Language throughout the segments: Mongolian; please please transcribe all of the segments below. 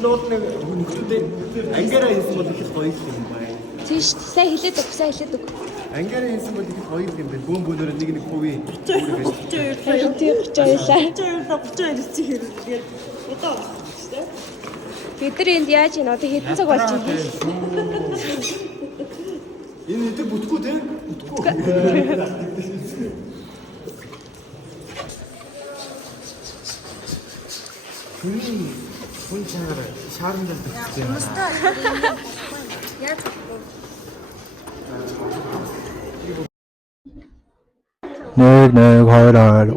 Нотны нөхдөд ангаараа хийсэн бол их гоё юм байна. Тийш сайн хэлээд өг, сайн хэлээд өг. Ангаараа хийсэн бол их гоё юм байна. Бөөн бөөнөр нэг хувийн. 32 32 одоо бид нар энд яаж ийн одоо хэдэн цаг болж байна? Энэ хэдэг бүтгүү те? Бүтгүү. Хүн чанар шаармдал дэгтэй. Яаж нэг хоёроор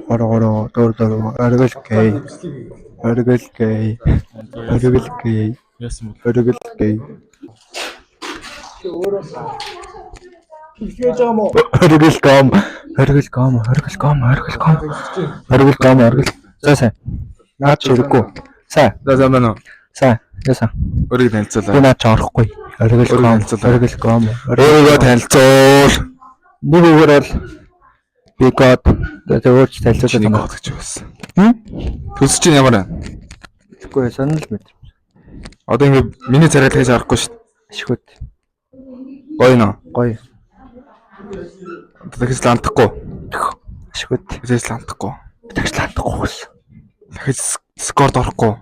гурав аргалгэй сайн наад чирэггүй сайн За байна уу? сайн яасан Өөрийг танилцуулаа. би наад ч орохгүй аргалгам Өөрийгөө танилцуул. нэг үгээр бол би гот зөвөрч танилцуулсан Чиний юм гот гэж байсан. Төс чинь ямар байна? Тэгэхгүй санал мэд Одоо ингэ миний царайг хийж арахгүй шүү дээ. ашигуд Гоё нөө. гоё Дахиж лантахгүй. ашигуд Дахиж лантахгүй. тагшлаахгүй ус Дахиж скорд орохгүй.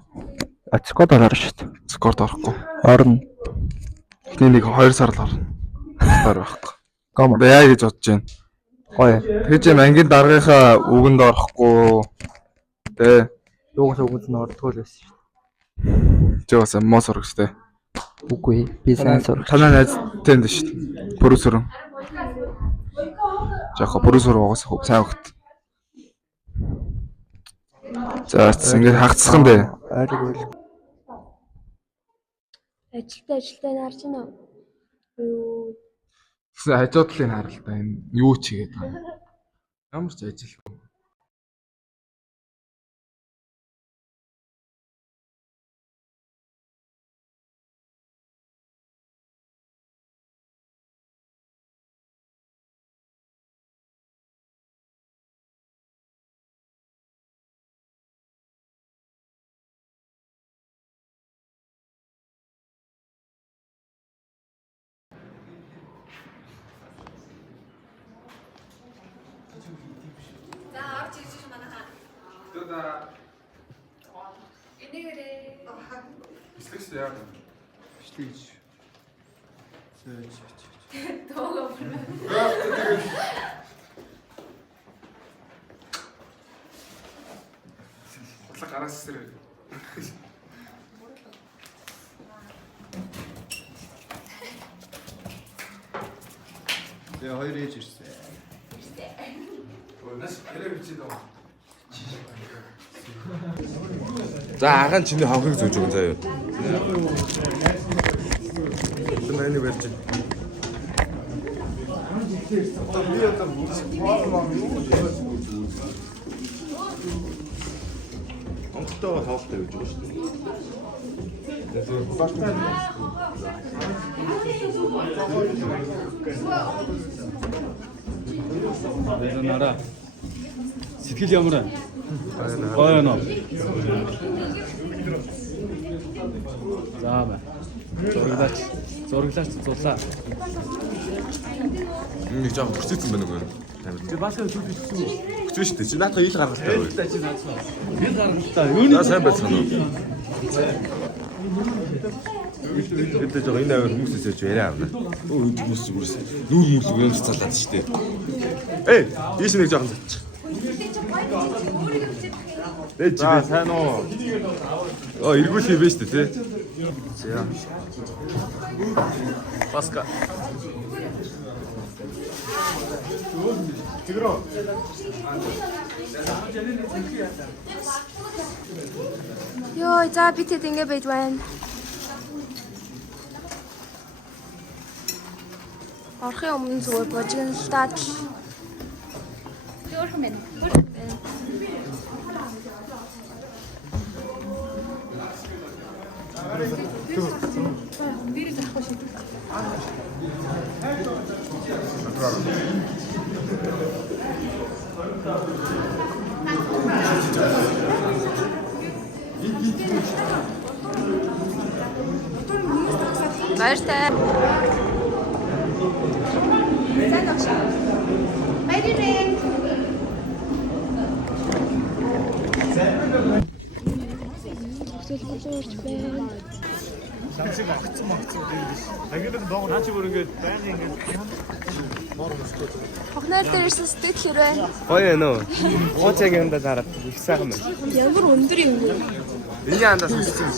ацкод орно шүү дээ Скорд орохгүй. орно Эхний нэг 2 сар л орно. Стар байхгүй. гом Одоо яа гэж бодож байна? гоё Тэгэж юм ангийн даргынхаа үгэнд орохгүй. Тэ. юугаас үгэнс нь ордгоо л байсан шүү Чи бас мос урагч тэ. дээ үгүй би сайн сурах Танаа найз тэнд шүү дээ. Бүрүсүрэн. Жохо бүрүсүр угаас сайн хөгт. За ингэ хагцсан дээ. ариг ажилтаа нарж байна уу? Гэсэн хажуудлын харалтаа энэ юу ч хийгээд байгаа. Ямар ч ажил. За орж ирж байна манайхаа. Тэда Энийгээрээ стикс яа. Штийж. Сэж. тоогоо. Хутлаа гараас сэрээ. Тэгээ хоёр ээж ирсэн. Нас хэрэг бичээд байгаа. За хаан чиний хонхыг зүүж өгөн заяа. Тэр нэг барьж. Одоо би одоо онцтойгоо хаалттай гэж байна шүү дээ. Нара. Сэтгэл ямар байна? Гоё нөө. За ба. Зураглаач зулаа. Нэг жоо хүчтэй байна уу? Би баасаа зүгт хэлсэн. Хүчтэй шүү дээ. Чи наадах ил гаргалтай байна. Чи наацсан. Би гаргалтай. Юуны За сайн байцгаана уу? Бид жоо энэ авир хүмүүсээс яаж яриа авна. Өө хүмүүс зүгээс нүүр мүлэг юм цалаад шүү дээ. Эй, ийш нэг жоохон зач. Эй, за сайн уу? Эргүүлэх юм байна шүү дээ, тий. За. Паска. Йоо, за би тэд ингэ байж байна. Орхын өмнө зүгээр божигналтаад өөрхөн байна. Баяртай. Сайн уу? Баяртай. Хөтөлбөрч байна. Самсыг огцсон гэж. Агиад доо наач бүр ингээд байна ингээд. Хохнол дээр ирсэн сэтгэл хэрвээ. Гоё ээ нөө. Гоцэг юмдаа зараад их сайхан байна. Ямар өндөр юм бэ? Миний андаа сонссон юм.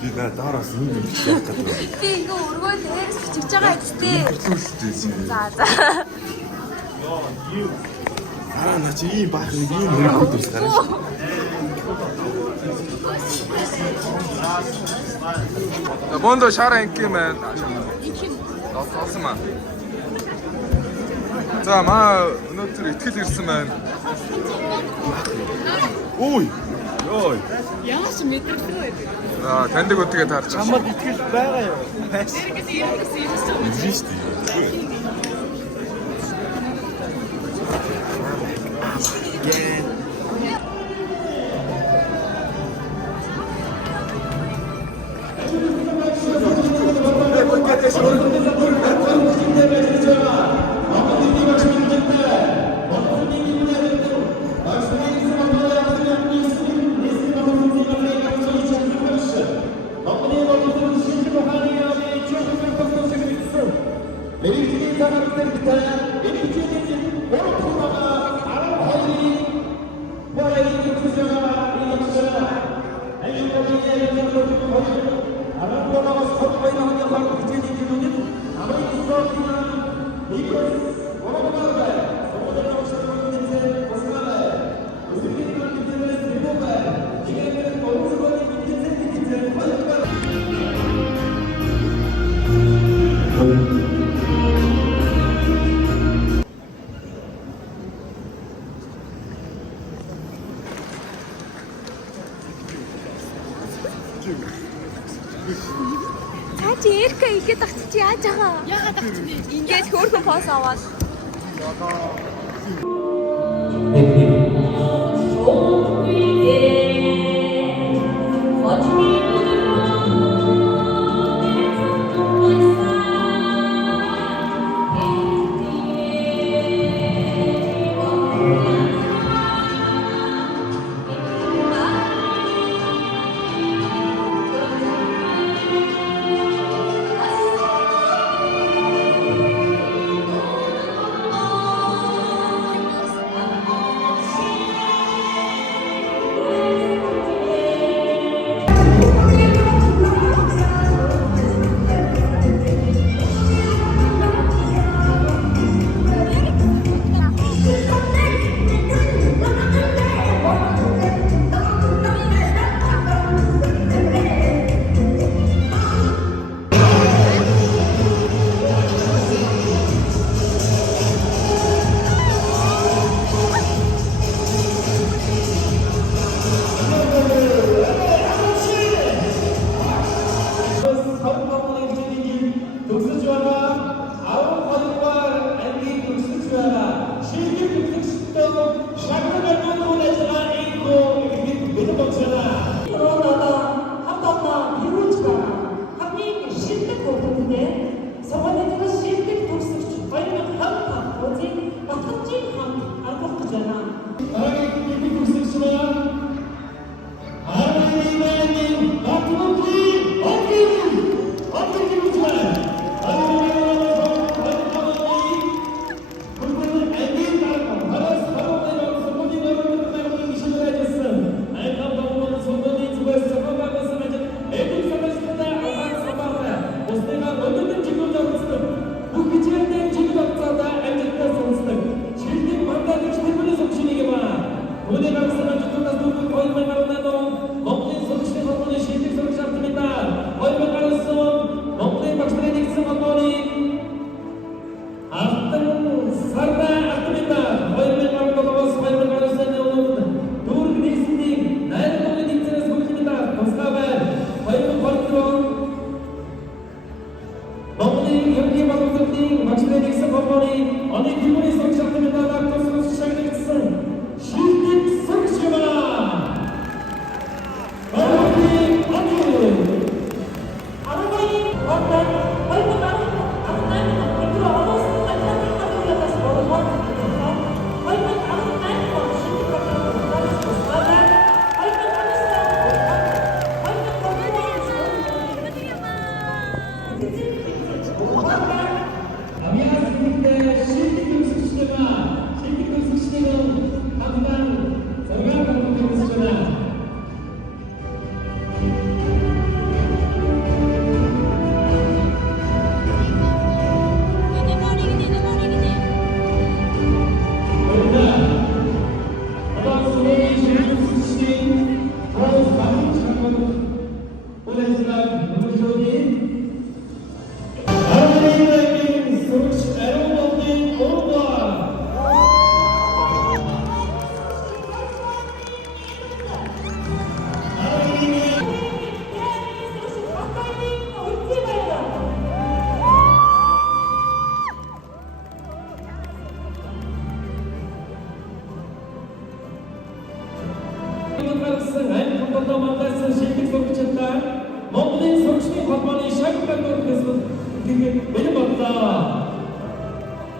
Би надаас юм яах гэдэг вэ? Би ингээ өргөө дээрс бичиж байгаа гэдэгтэй. За за. Аа наа чи ийм баах нэг ийм хөрөг төрс гараа. Бондо шара инким байна. Олсон маа. За маа өнөөдөр итгэл ирсэн байна. Ой. Йой. Ямар ч мэдрэлгүй байдаг. За таньдаг өдгээ таарч байна. Чамд итгэл байгаа юу? Дээрээс ирсэн юм Ирж штий. Та чи эрхэ ихэд тагч чи яаж байгаа? Яагаад тагч би Ингээд хөөрхөн поос аваад.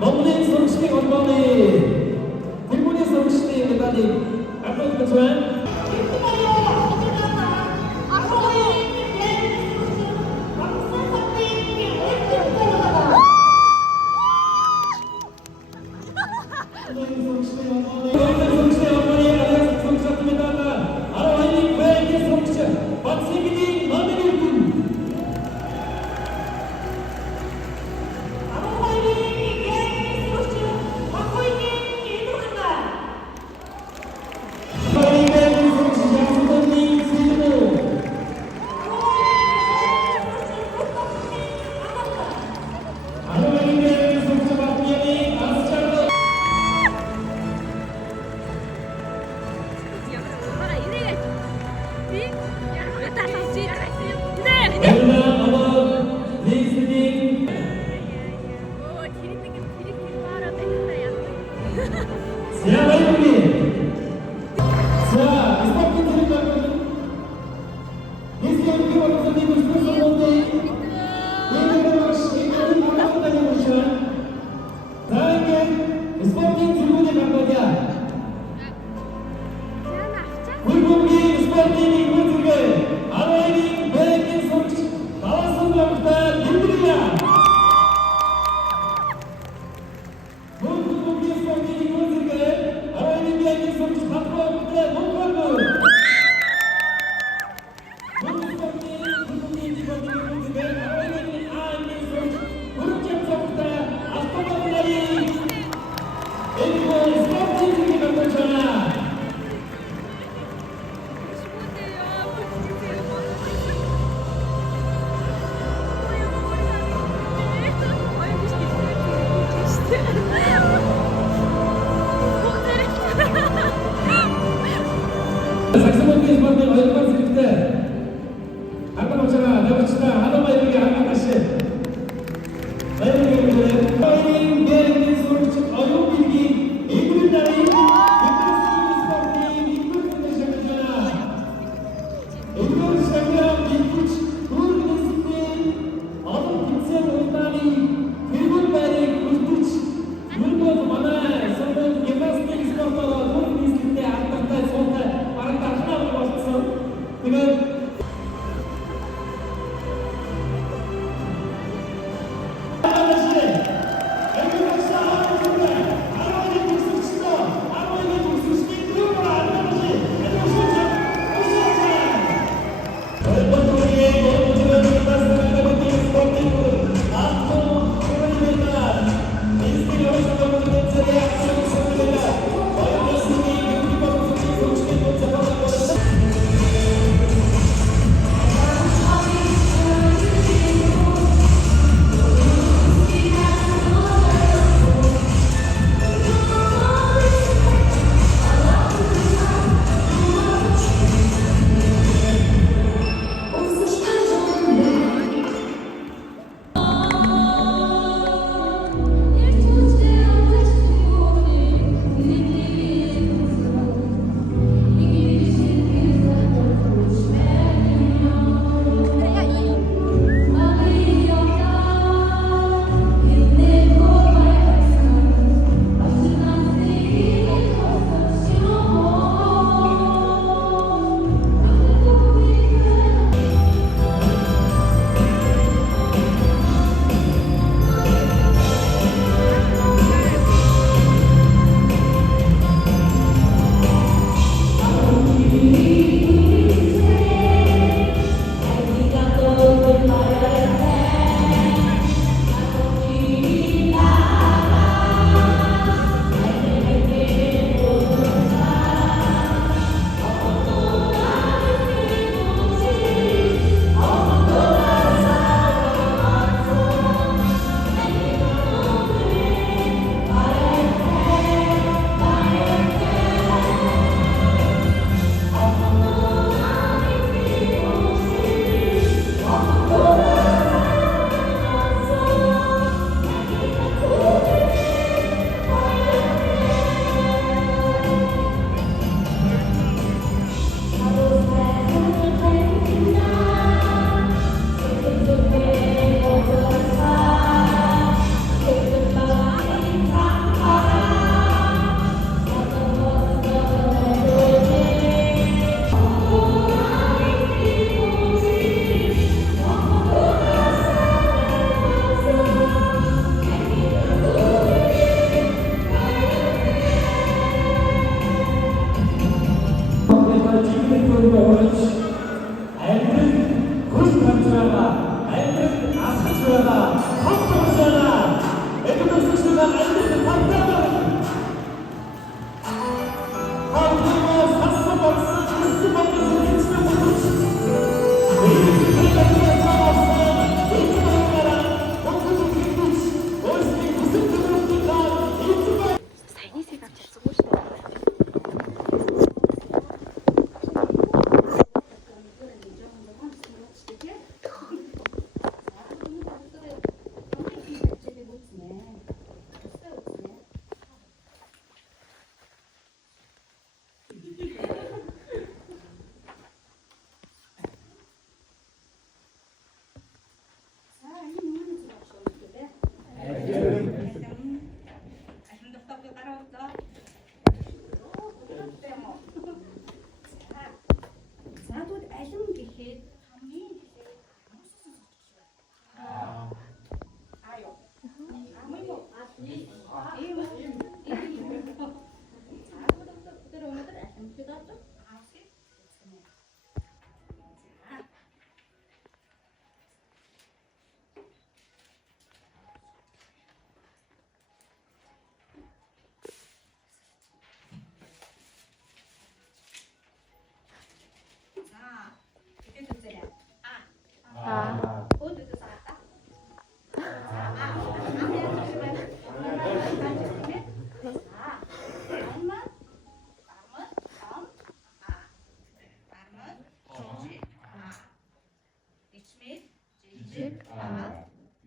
Монголын сурагчдын холбооны тэргүүний сурагчдын медалийг аврагч байна.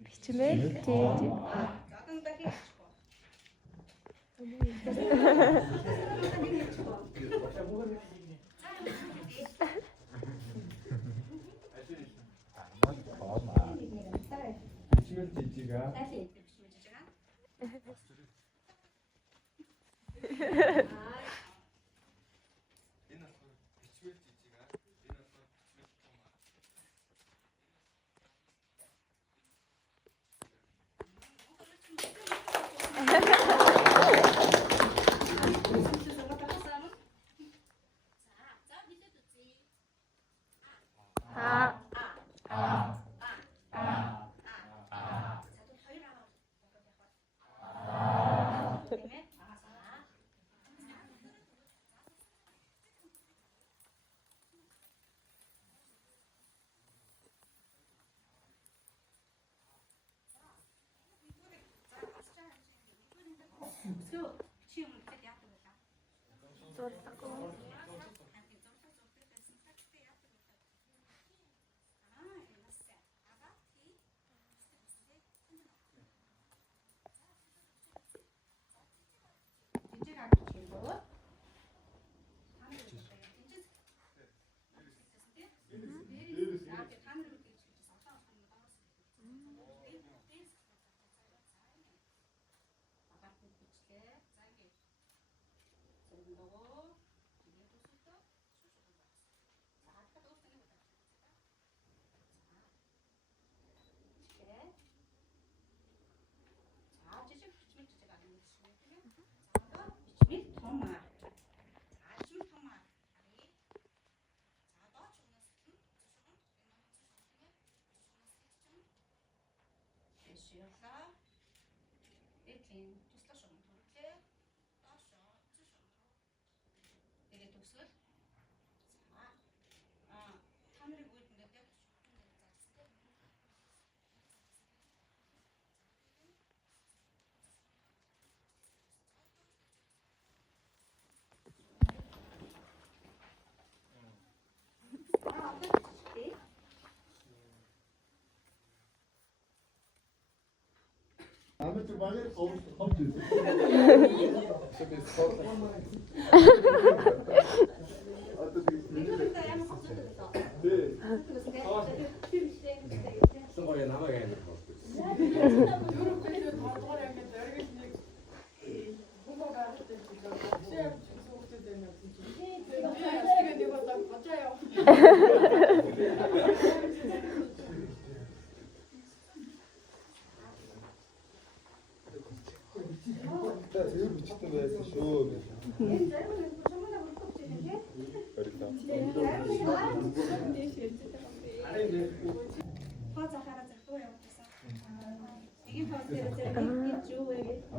Бичмэл жиж.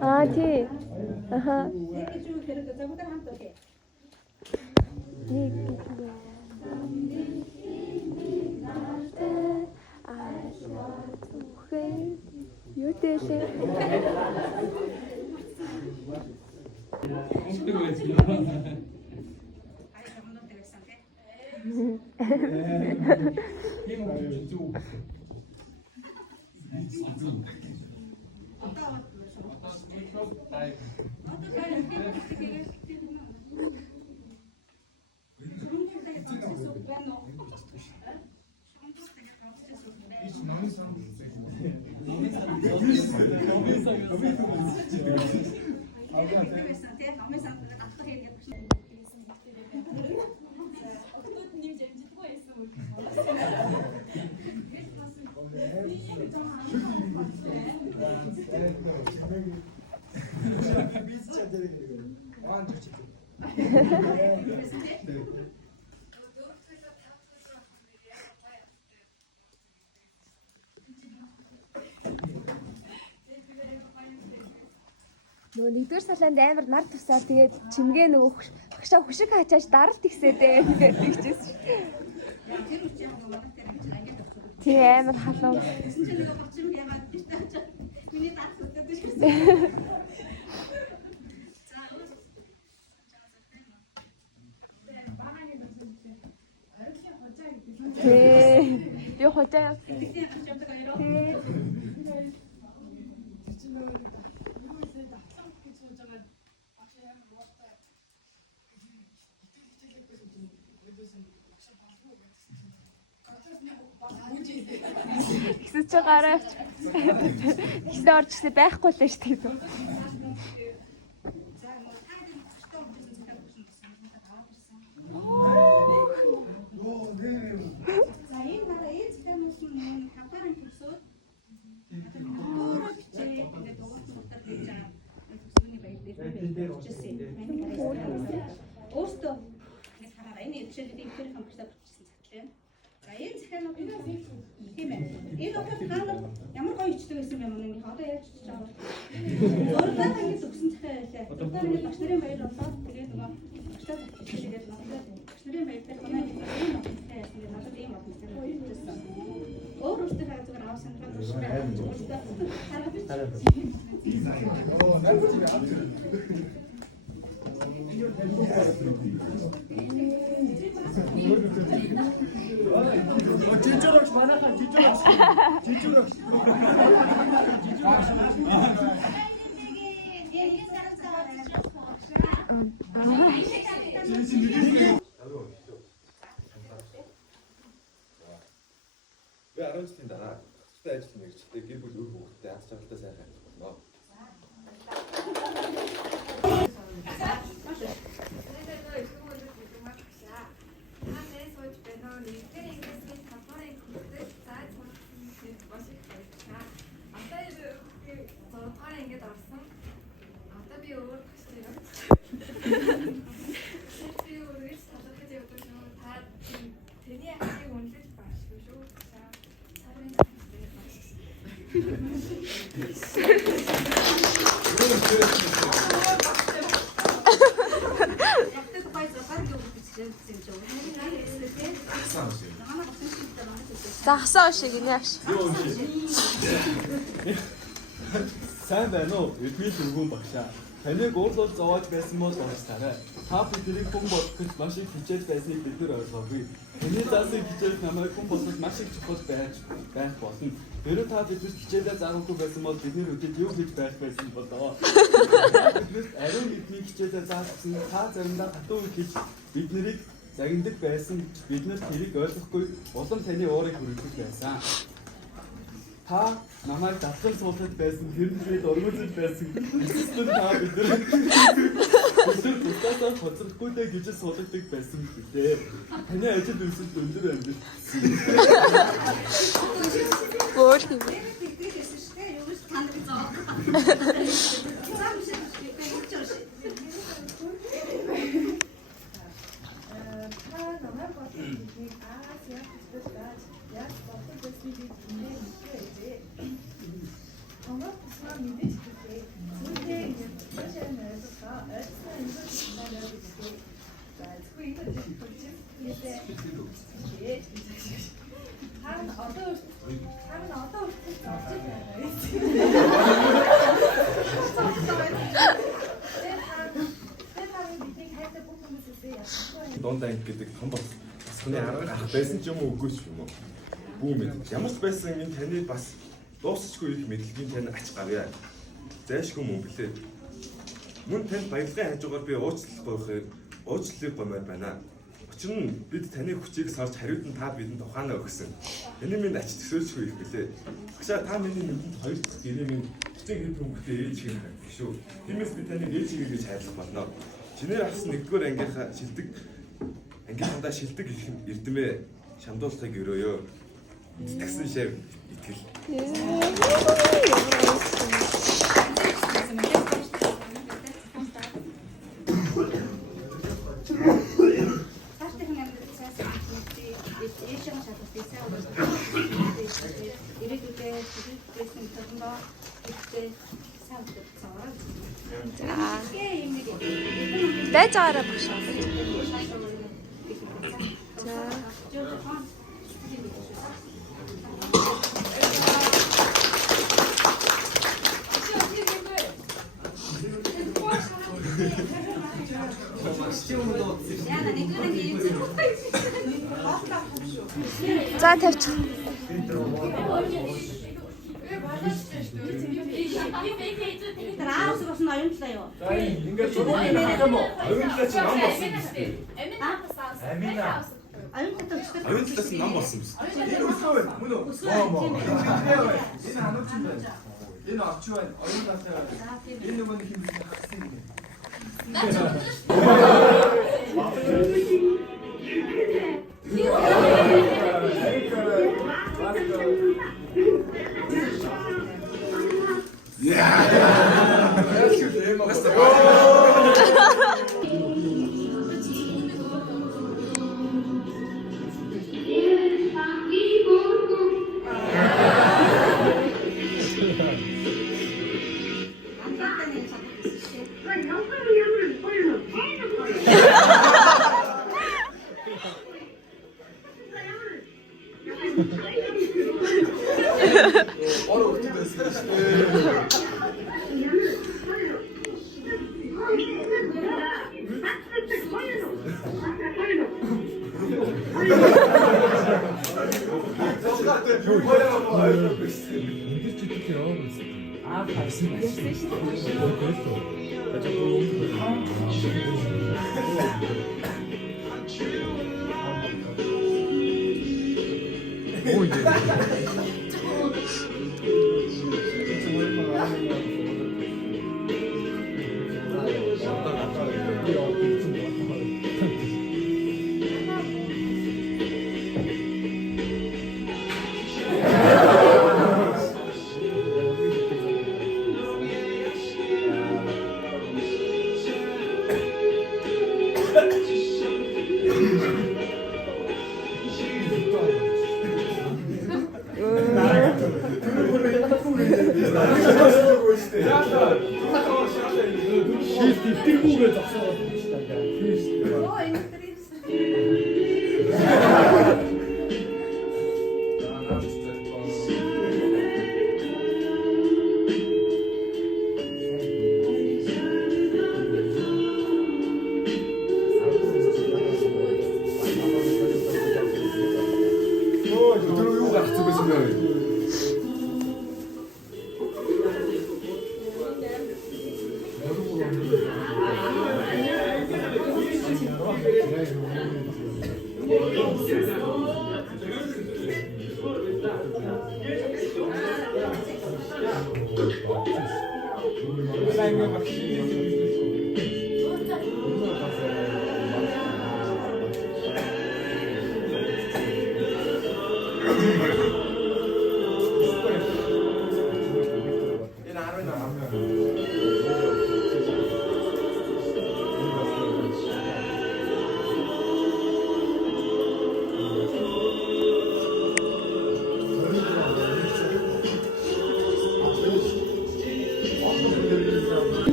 아, тий. Аха. Юу дээлээ? Нөгөө нэгдүгээр салаанд амар нар тусаад тэгээд чимгээ нөгөө багшаа хөшиг хачааж даралт ихсэдээ тэгчихсэн. Тий амар халуун. Миний даралт өгдөг шүү. Би хожаа. Ихсэж байгаарай. Ихсээ орчихсан байхгүй л шүү дээ. Өөртөө ингэж хараарай. Энэ жишээлбэл ихэнх хамтдаа бичсэн цагтлаа. За энэ захианууд тийм ээ. Энэ ухаан та нар ямар гоё ичдэг байсан юм бэ? Одоо яаж чиж байгаа вэ? Зурглаад ингэж өгсөн захиа байлаа. Одоо ингэ багш нарын баяр болоод тэгээд нөгөө багштай тэгээд надад багш нарын баяр дээр манай ийм захиа яасан гэдэг надад ийм олон захиа бичсэн. Өөрөөсөө зүгээр авах сандраа Жижиграгч манайхаа жижиграгч. Би 10 жилийн дараа хөстэй ажил мэргэжтэй гэр бүл өөр хүүхэдтэй аз жаргалтай сайхан байх болно. Загсаа шиг нэ. Сайн байна уу? Эдгээр өргөн багшаа. Таныг уурлуул зовоож байсан бол уучлаарай. Та биднийг хүн болгоход маш их хичээл байсныг бид нар ойлгоогүй. Таны заасан хичээл намайг хүн болгоход маш их чухал байх болно. Хэрэв та биднээс хичээлээ заагаагүй байсан бол бидний үдэд юу хийж байх байсан болоо. Биднээс ариун бидний хичээлээ заасан та заримдаа хатуу гэж биднийг загиндаг байсан бид нар тэрийг ойлгохгүй улам таны уурыг хүргэх байсан. Та намайг давтан суулгаж байсан хэрнээ өргөжлөж байсан. Эсвэл та бид нар тусдаа хоцрохгүй дэ гэж суулгадаг байсан гэдэг. Таны ажил үйлсэл өндөр амьд. Өөр юм. Дунд анги гэдэг том бас хүний арга ах байсан ч юм уу үгүй ч юм уу. Бүү мэд. Ямар ч байсан энэ таны бас дуусахгүй их мэдлэгийн тань ач гавья. Зайшгүй мөн блээ. Мөн танд баялагын хажуугаар би уучлалыг гомоор байна. Учир нь бид таны хүчийг сорж хариуд нь та бидэнд ухаанаа өгсөн. Таны минь ач төсөөлшгүй их блээ. Багшаа та миний нүдэнд хоёр дахь гэрээ минь хэцэг гэр бүмэгтэй ээж шиг байна шүү. Тиймээс би таныг ээж шиг гэж хайрлах болно. Чинээр авсан нэгдүгээр ангийнхаа шилдэг ангийнхандаа шилдэг их эрдэмээ шамдуулахыг өрөөё. Тэгсэн шав итгэл. За. Байж байгаараа багш. За. За тавьчих. Траус гос ноёнтлаа юу? Ингээд юм уу? Оюунлаа чи нам болсон биз дээ. Оюунлаас нам болсон биз. Энэ өсөө байна. Мөн үү? Энэ ханууч юм байна. Энэ авч байна. Оюунлаас энэ нөгөө нэг юм хассан юм.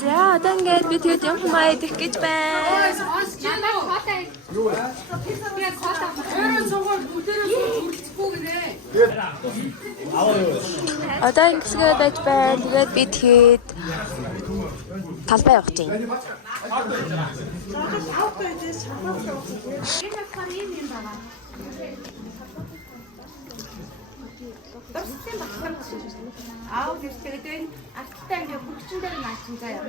За одоо ингээд би тэгэд юм хумаа идэх гэж байна. Надад хоолой. Юу вэ? Би хоолой. Одоо ингэсгээ байж байна. Тэгээд би тэгэхэд талбай явах чинь. Аав гэвчээд энэ арттай ингээ хөгжин дээр наачсан заяа.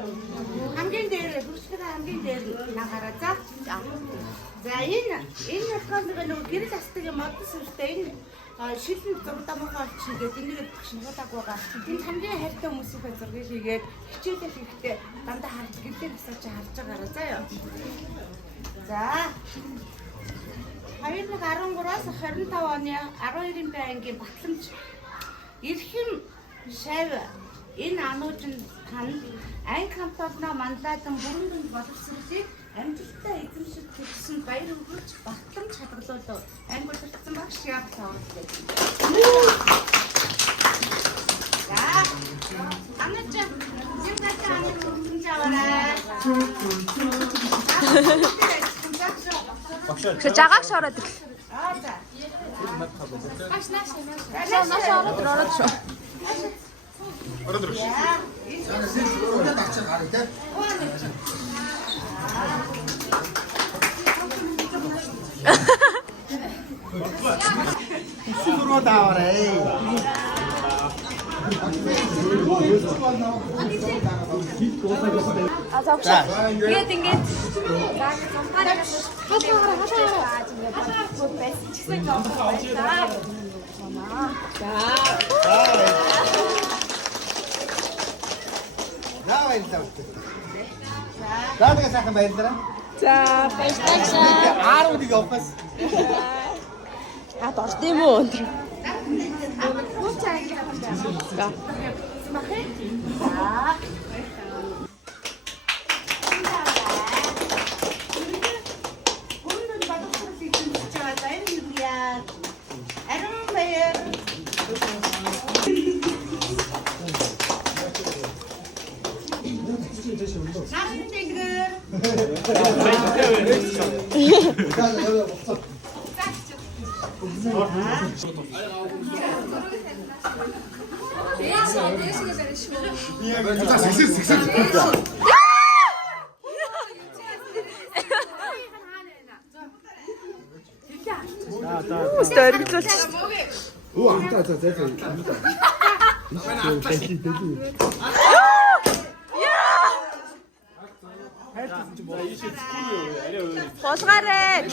Хамгийн дээр хөгжлөг хамгийн дээр нагараа за. За энэ болохоор нэг гэрэл астыг модс сүртэй энэ шилэн зурдамгаа чигээд энийг шингуулаг байгаа. Энд хамгийн хайртай хүмүүсийнхээ зургийг хийгээд хичээлээ хийхдээ дандаа харж гэрлээ насаа чи харж байгаараа заяа. За 2013-аас 25 оны 12-ын байнгын батламж эрхэм шав энэ анууж нь танд анги компанино манлайдан бүрэн боловсролыг амжилттай эзэмшиж төлсөн баяр хүргэж батламж хадгалуулав. Анги удирдсан багш яг тоорлоо. За анаач зинтаа анаач хэмжээрээ. Жагаач ороод ир. За. Нааш ороод шүү. Тэгээд ингээд Даадгаа сайхан баярлалаа. за баярлалаа. 10 нэг явахаас. Орд юм уу өндөр. Босгаарай.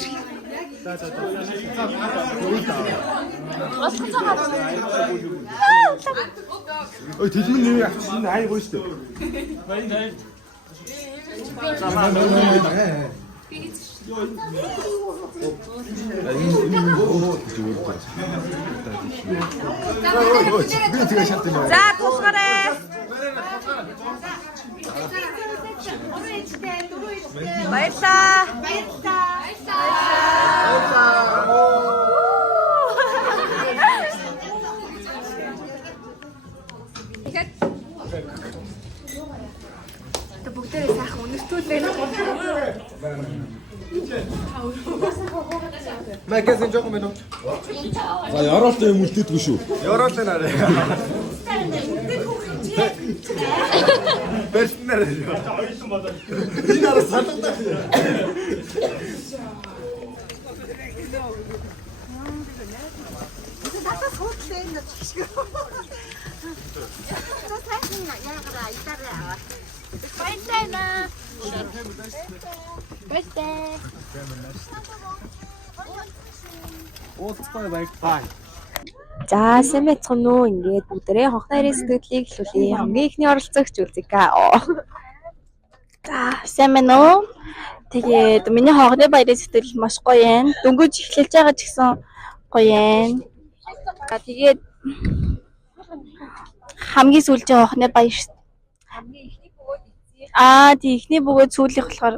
Ой төлмөн нэр авчихсан ай гоё шүү дээ. За тусгаарай. Баярлалаа. Бүгдээ сайхан өнөртүүлээ. Магазин жоох юм байна уу? За яроолтой юм үлдээдгүй шүү. Яроолтой нарай. Бэлтэн нарай. Энэ араа салгадаа. За сайн байцгаана уу? Ингээд бүгдээ хонхны нарийн сэтгэлийг хэлүүлээ. Хамгийн ихний оролцогч Үлзика. За сайн байна уу? Тэгээд миний хонхны баярын сэтгэл маш гоё юм. Дөнгөж эхлэж байгаа ч гэсэн гоё юм. Тэгээд хамгийн сүүлийн хонхны баяр. Тий ихний бөгөөд сүүлийнх болохоор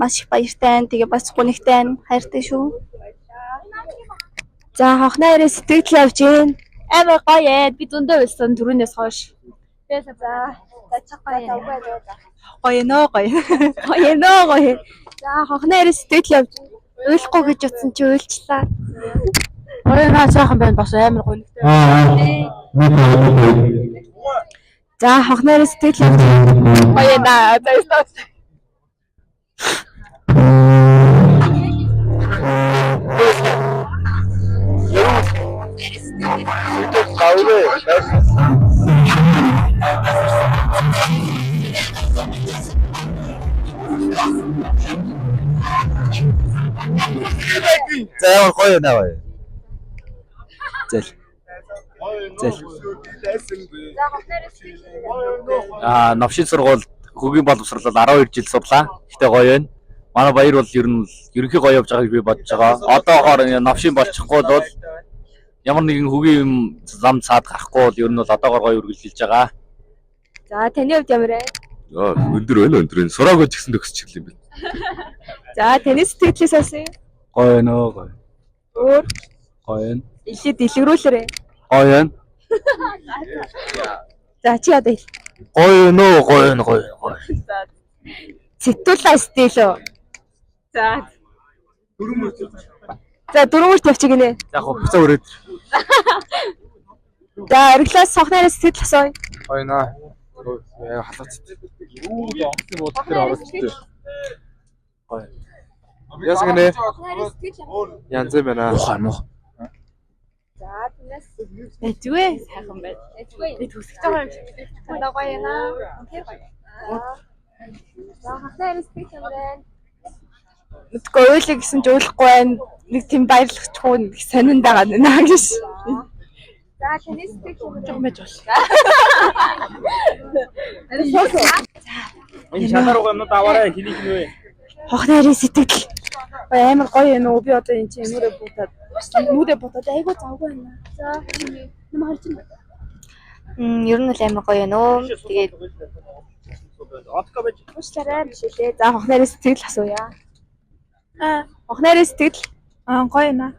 маш их баяртай. Тэгээ бас гунигтай хайртай шүү. За хонхны нарийн сэтгэл явж гин. Амар гоё. Би зөндөө байсан түрүүнээс хойш. За гоё нөө гоё. Гоё нөө гоё. За хонхны нарийн сэтгэл явж уйлахгүй гэж утсан чи уйлчлаа. Гоё наа сайхан байна бас амар гоё. За хохноор сэтгэл гоё наа. За ямар гоё наа гоё. Зэл. Новшин сургууль хөгийн боловсролол 12 жил сурлаа. Гэтэ гоё байна. Манай баяр бол ер нь ерөнхий гоё явж байгааг би бодож байгаа. Одоогоор новшин болчихгүй бол ямар нэгэн хөгийн юм зам цаад гарахгүй бол ер нь бол одоогоор гоё үргэлжилж байгаа. За таны хувьд ямар вэ? Өндөр байна өндөр. Сураагүй ч гэсэн төгсчих юм байна. За таны сэтгэлээс асууя. Гоё нөө гоё. Өөр Гоё байна. илээ дэлгэрүүлээрэй. Гоё байна. За чи одоо хэл. Гоё нөө гоё гоё. Цэтүүлээ стил үү? За. За дөрөвөөр тавьчих гинэ. Яг хөө буцаа өрөөд. За ориглоос сохноор сэтгэл асууя. Гоё наа. Яа халаац. Юу яах юм бол тэр оролцдог. Гоё. Яс гэнэ. Янз байна. Ухаан муу. За тэнэс бэжвэ сайхан байна. Би төсөж байгаа юм шиг. Тандаа гоё яана. Тэр гоё. За хахнаар сэтгэл юм байна. Мэдгүй ойлоо гэсэн ч ойлгохгүй байна. Нэг тийм баярлахгүй нэг сонин байгаа наа гэж. За таны сэтгэл юм жоо байж болно. Энэ шалгаруугаа юм даваарай хэлих нэ. Хохнарын сэтгэл амар гоё юм уу? Би одоо энэ чинь нүдэ бутаад айгуу завгүй байна. За юм харж байна. Ер нь л амар гоё нөө. Тэгээд уучлаарай биш лээ. За хохнарын сэтгэл асууя. Хохнарын сэтгэл гоё наа.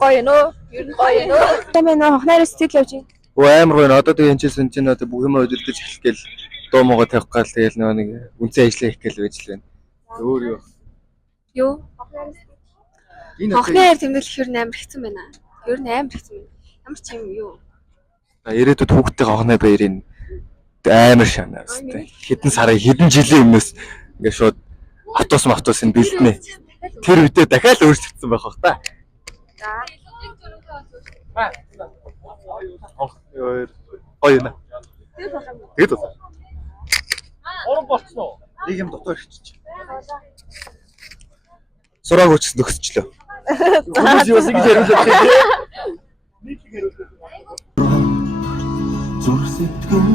Гоё нөө. Ер нь гоё нөө. Тэмээ нөө хохнарын сэтгэл явж байна. Амар гоё. Одоо тэгээ энэ чинь чинь одоо бүх юм өдөрдөж эхлэх гээл дуу мого тавих гал тэгэл нэг үнцэн ажиллаа хийх гээл байж л байна. Өөр юу? Юу? Хохноор тэмдэглэх ер нь амар хэцүү байна. Ер нь амар хэцүү байна. Ямар ч юм юу? Ирээдүйд хүүхдтэй хохноо баярын амар шанаа өстэй. Хэдэн сарын хэдэн жилийн өмнөөс ингээ шууд автобус нь бэлтнэ. Тэр үедээ дахиад өөрчлөгдсөн байх бах та. За. Гоё нэ. Тэгээд бол. Орон болцсон. Нэг юм дотор ирчих. Сураагүй ч нөхсчлөө. Хүмүүс юу гэж яриулдаг тийм. Нэг л яриулдаг. Зүрх сэтгэл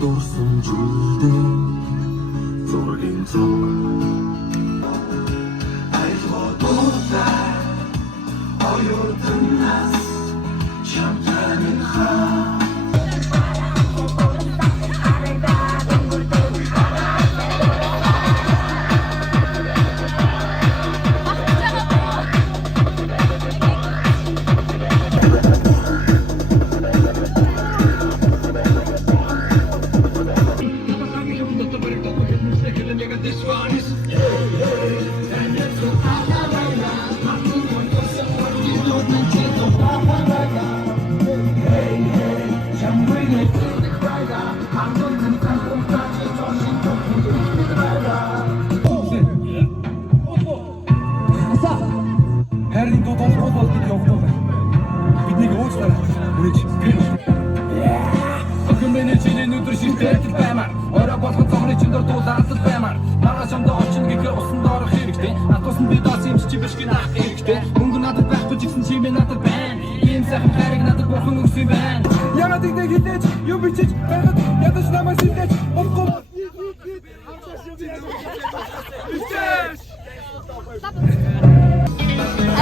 дурсан зүйлдээ зургийн зүг айлгодуудаа оюутнаас шамтаны хаа Харин дуудахгүй болдог явах байна. Бидний уучлаарай. Үрэж. Охин миний чиний өдөр шилдэг баймаар. Орой болгон цогны чиндэр дуулаад баймаар. Маргааш амд очно гэхээр усан доорох хэрэгтэй. Атус нь би даас юм чи биш гинэ хэрэгтэй. Мөнгө надад байхгүй ч гэсэн чи би надад байна. Ийм сайхан хайрыг надад бурхан өгсөн байна. Ягаад ингэ хэлээч юу бичиж байгаад ядаж намайг сэлдэж болохгүй.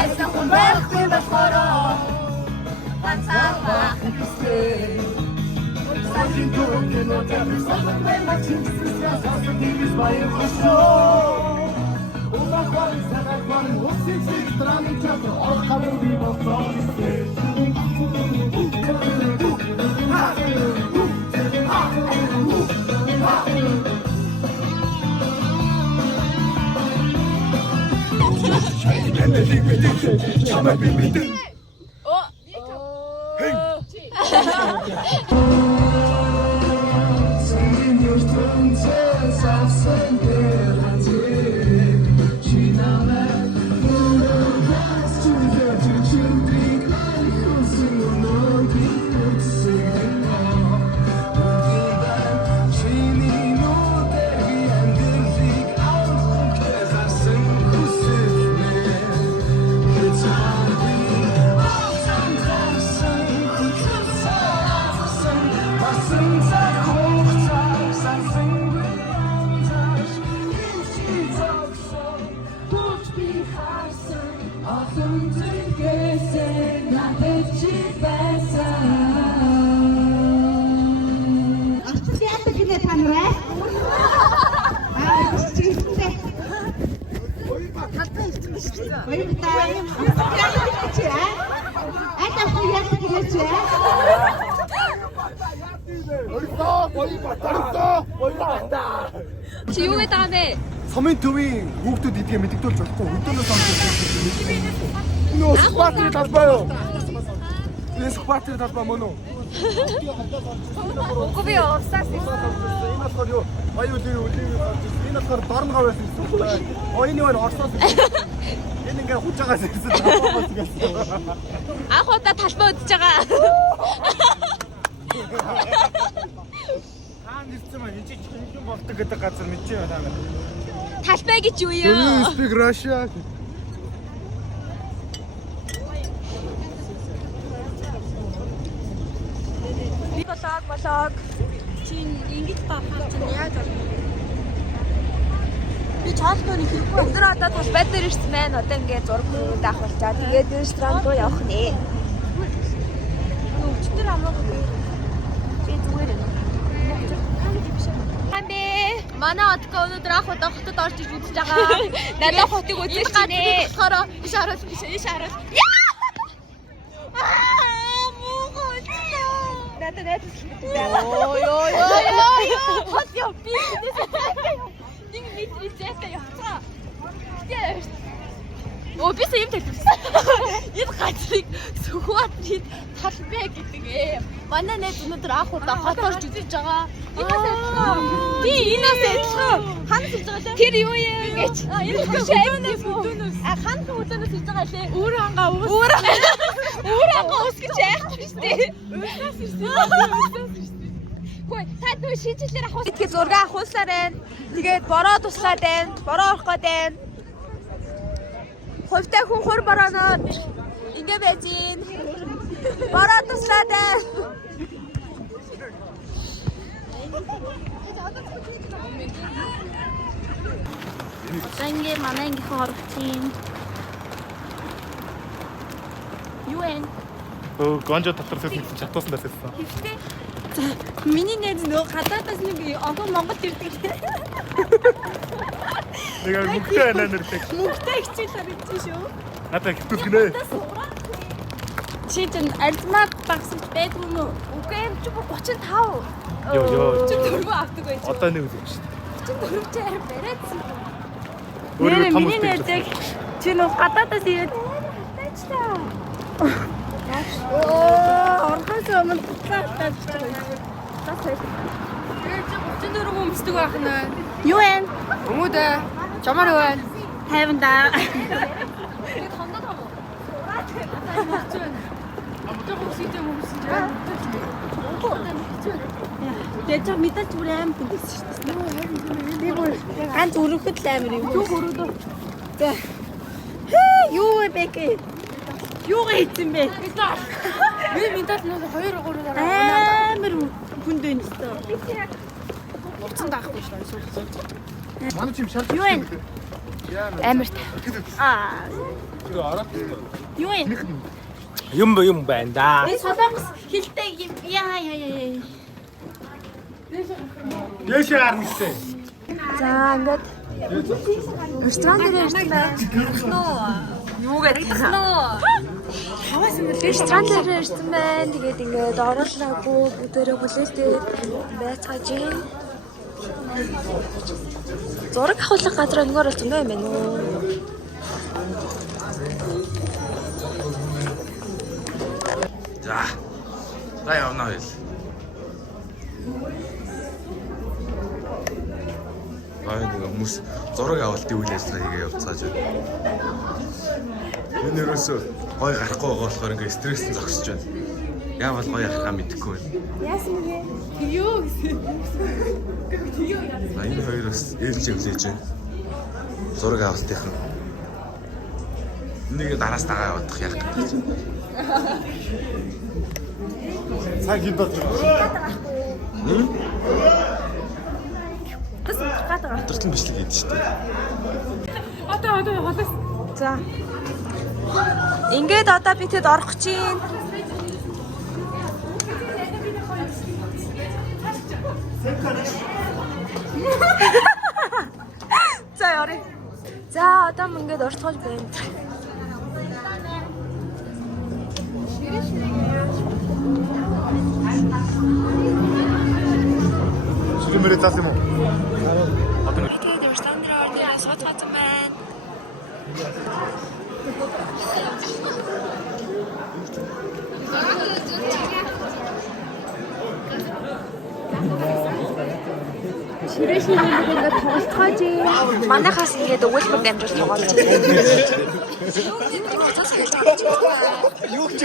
Айсан хүн байхгүй болохоор ганцаараа хэвсээ. Сажин дөрөв нотер сасан баймаа чингисээс асууж баяр хөшөө. Улаахаар санаагаар усыг траны чад орхавар би болсон. Нэлийг мэдээ чамайг би мэдэн Чи юу гэдэг юм бэ? Сумын төвийн хүүхдүүд эдгээ мэддэгдүүлж болохгүй. Өдөөнөөс амжилт. Нөө спортын талбай юу? Энэ спортын талбай мөн үү? Үгүй би уусаас Энэ болохоор юу? Аюулын энэ болохоор дорногоо байсан юм. Оюуны маань орсоос. Энэ ингээ хүч байгаас ирсэн. анх удаа талбай үдэж байгаа. Хаан ирсэн маань энэ чинь болдог гэдэг газар мэдчихэе та нар. Талбай гэж юу юу? Speak Russia. Болог. Чин ингэж бахаар чинь яаж болно? Би чаалтны хэрэггүй. Өндөр одоо талбай дээр ирсэн байна. Одоо ингээд зураг хүрээд авах болчаа. Тэгээд ресторан руу явах нэ. Өчтөр амраа. Би зүгээр юм. Хэмбэ. Манай отго өнөөдөр ах удаа хотод орж иж үзэж байгаа. Надад хотыг үзэж гэнэ. Болохоор иш харуул. Надад найз байгаа. Йоо. Хот яа би нэг мэд зэтэй явцгаа. Тэгээс. Оо би юм тавьчихсан. Энэ газрыг Сүхбаатарын талбай гэдэг ээ. Манай найз өнөөдөр анх удаа хот орж үзэж байгаа. Би энэс адилхан. Ханаас ирж байгаа лээ. Тэр юу юм гэж. Энэ хөшөөс хөдөөнөөс. Ханаас хөдөөнөөс ирж байгаа лээ. Өөр ангаа уус. Өөр ангаа уус гэж яахгүй шүү дээ. Уусаас ирсэн. Хөөе, та дүү шийдэлээр авах. Тэгэхээр зураг авахулсаар байна. Тэгээд бороо туслаад байна. Бороо орох гээд байна. Хувьтай хүн хур борооноо ингэ байж гин. Бороо туслаад байна. Санге манайг хорчин. Юу вэ? Гонжо татварсаас мэдсэн чатуусан дассан. Хэвтэй. За, миний найз нөө гадаадаас нэг огон Монгол ирдэг. Нэг мөнгөтэй байна нэртэй. Мөнгөтэй хичээлээр ирсэн шүү. Надаа хитүүлгэнэ. Чи чинь альмаг багсаж байдаг юм уу? Үгүй юм чи 35. Йоо. Чи дөрөв авдаг байж. Одоо нэг үзэж шүү. Чи дөрөв чи харин барайдсан. Нэр миний найзыг чи нөө гадаадаас ирээд Тачтаа. орхоос өмнө цаатаад Тасаа. Тэр чи 34 хүн өмсдөг байх нь. юу вэ? Өмөдөө. Чамаар юу вэ? 50 даа. Нэг хондоо том уу? Амтаг үстэй юм уу? Яж мэдээч бүр аим хүндэс шүү дээ. Би бүр ганц өрөхөд л амир юм. Юу өрөөдөө. За. Юу вэ бэ? Юу хийсэн бэ? Би мэдээд нэг 2 3 Амир хүнд байна шүү. уцан даахгүй шүү. Манай чим шал. Юу вэ? Амирт. Юу вэ? Юм байна да. Би солонгос хэлтэй юм. Яа. Яшаа армистэй. За ингээд ресторан дээр ирсэн байна. Юу гэдэг нөө? Хаваас юм л ресторан дээр ирсэн байна. Тэгээд ингээд оруулаагүй бүгдээрээ хүлээлттэй байцгааж байна. Зураг авах газар өнгөөр бол зөнгөө юм байна уу? За явна байл. Нэг хүмүүс зураг авалтын үйл ажиллагаа хийгээ явцгааж байна. Энэ ерөөсөө гой гарахгүй байгаа болохоор ингээ стресс зогсож байна. Яавал гоё ярахаа мэдэхгүй байна. Яасан бэ? Юу гэсэн. Энэ хоёр бас ээлж явлаж байна. Зураг авалтынхан. Энийг дараас дагаа явах ярих гэж байна. Цаг хэд болж байгаа? Өдөртөн бичлэг хийдэж шүү дээ. Одоо холоос. За. Ингээд одоо би тэд орох гэж байна. За яваа. За одоо ингээд орцгож байна. Шүмэрэ цаас юм уу? Тэгээд урьдчилан дээр орны асууж байгаа юм байна. Ширэшний ингээд тоглолцоож манайхаас ингээд өгүүлбэр дамжуулж тоглож байна. Юу ч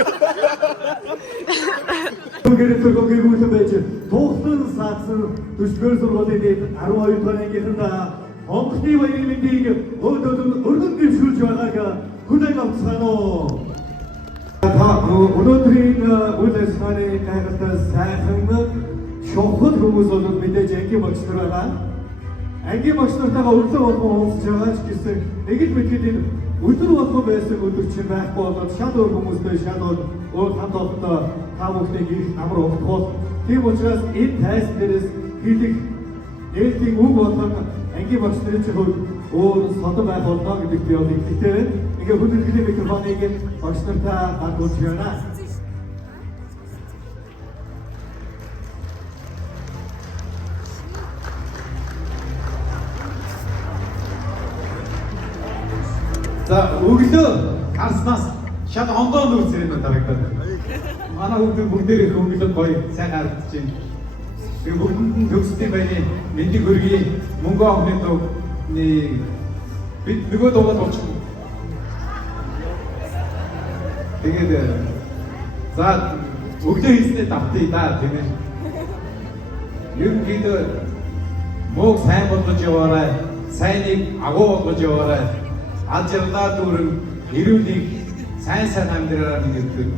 гэрэл гэгүүлэн байж туухсан саасан төсвөр сургуулийн 12 дугаар ангийнханда онгоцны баярын мэндийг өргөн дэвшүүлж байгааг хүлээн авцгаана уу. Өнөөдрийн үйл ажиллагааны гайхалтай сайхан шовхол хүмүүс бол мэдээж ангийн багш нар байгаа. Ангийн багш нартайгаа өглөө болгон уулзж байгаа ч гэсэн нэг л мэдгээд энэ өдөр болгон байсан өдөр чинь байхгүй болоод шал өөр хүмүүстэй шал өөр хамт олонтой та бүхнийг их амар уухдах. Тийм учраас энэ тайз дээрээс хэлэх нээлтийн үг болгон ангийн багш нарын чинь өөр содон байх болно гэдэгт би бол ихтэй байна. Ингээ хүндрэлтэй микрофоныг багш нартай хандуулж байна. За өглөө гарснаас шал ондоо нүүрсээр энэ дарагдаад байна. Манай бүгдээр их өглөө гоё сайн харагдаж байна. Би бүгдэнд төгсдийн байны мэндийг хүргэе. Мөнгө авахны тулд бид нөгөө дуугаад болчихно. Тэгээд за өглөө хийснээр давтъя да тийм ээ. Ерөнхийдөө мог сайн болгож яваарай. Сайныг агуу болгож яваарай. Ад жаргалаа дүүрэн эрүүлийг сайн амьдраараа нэгтгэв.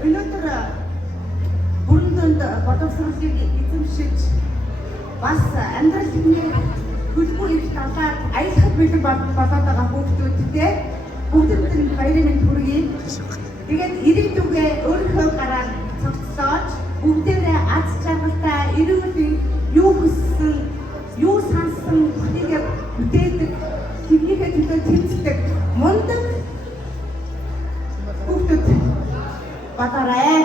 Өнөөдөр бүрэн дүнд боловсролыг эзэмшиж бас амьдрал хэлнийг хөлбөр их талаад аялахад бэлэн болоод байгаа хүүхдүүдтэй бүгдэд нь баярын мэнд хүргэе. Тэгээд ирээдүгээ өөрийнхөө гараар цогцлооч бүгдээрээ аз жаргалтай эрүүл юу хүссэн, юу сансан бүхнийг бүтээдэг, хэвнийхээ төлөө тэмцдэг мундаг хүүхдүүд батараа.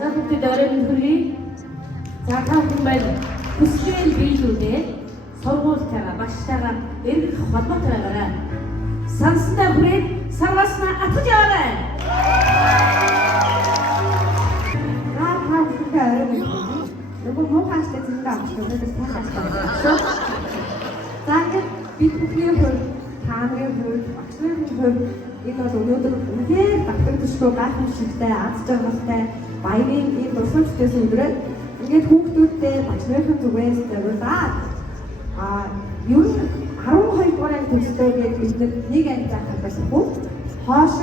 За бүгд оройн хүргэе. За та бүхэн байна. Хүсэл биелүүлээд сургуультайгаа багштайгаа эргэх холбоотойгоорой. Санстай хүрээд сарваснаа атгаж яваарай. За та бүхэн оройн хүргэе. Нөгөө муухайстай зэндээ авч өгөөс тахаас. За бид бүхний хувьд тааны хувьд багшны хувьд энэ бол өнөөдөр үнээр давтагдчихгүй гайхамшигтай, аз жаргалтай, баярын ийм тусламжтай өдрөд ингээд хүүхдүүдтэй багшныхын зүгээс зориулаад ер нь 12 дугаар төгсдөөгээд бид нэг анги заах байсан бүх хоош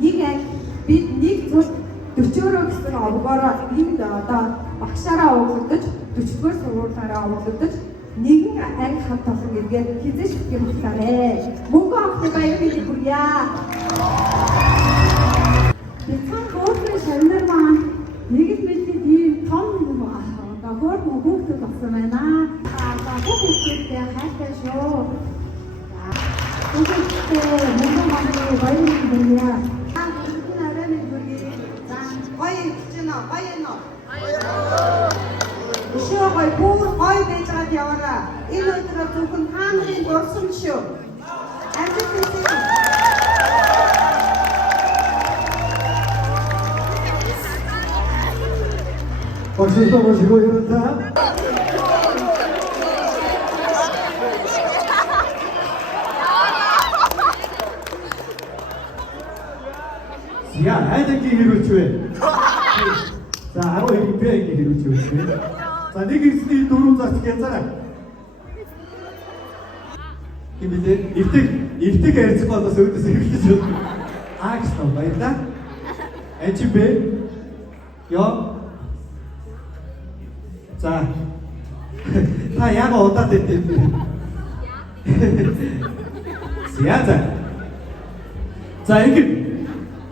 нэг анги бид нэг цус 40-өөр гэсэн овгоороо энд одоо багшаараа уугдаж 40-р сургуулаараа уугдаж нэгэн анги хамт олон гэдгээр хизээш их юм хэлээрээ мөнгө авахны баяр биелэх хүрье. Тэцэн гоохны шанар маань нэг л мэдээ ийм том одоо хөөрхөн хүүхдүүд болсон байна. Хүүхдүүд тэгээ хайртай шүү. Үнэхээр мөнгөн мандны баяр хүргье. Энэ арай хүргье. За гоё гэж нөө гоё нөө. Өшөө гоё бүр гоё байж байгаад яваараа. Энэ өдрөө зөвхөн та нарын дурсам шүү. Амжилт хүсье. 박수 써보시고 이런다. 야, 나한테 기회를 줘. 자, 아로 여기 배 기회를 줘. 자, 내가 있으니 도로 자식 괜찮아. 근데 일찍 일찍 받아서 여기서 이렇게 줘. 아, 진짜 맞다. HB 여. 자, 다 야가 어디다 댔대? 야자. 자, 이렇게